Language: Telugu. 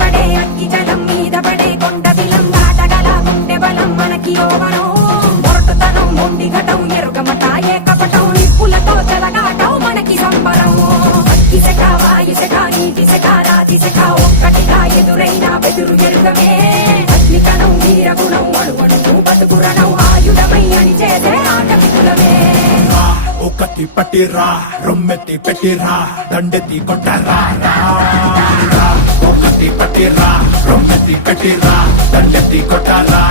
పడే అగ్గి జలం మీద పడే కొండ బిలం దాటగల గుండె బలం మనకి ఓవరం మొరటుతనం మొండి ఘటం ఎరుగమట ఏ కపటం నిప్పులతో చెలగాటం మనకి సంబరం ఇసక వాయుసక నీటిసక రాతిసక ఒక్కటిగా ఎదురైన బెదురు ఎరుగమే అగ్నికణం వీరగుణం అణువణువు బతుకురణం ఆయుధమై అని చేసే ఆట విపులమే ఒకటి పట్టిరా రొమ్మెత్తి పెట్టిరా దండెత్తి కొట్టరా ఒకటి పట్టిరా రొమ్మెత్తి పెట్టిరా దండెత్తి కొట్టరా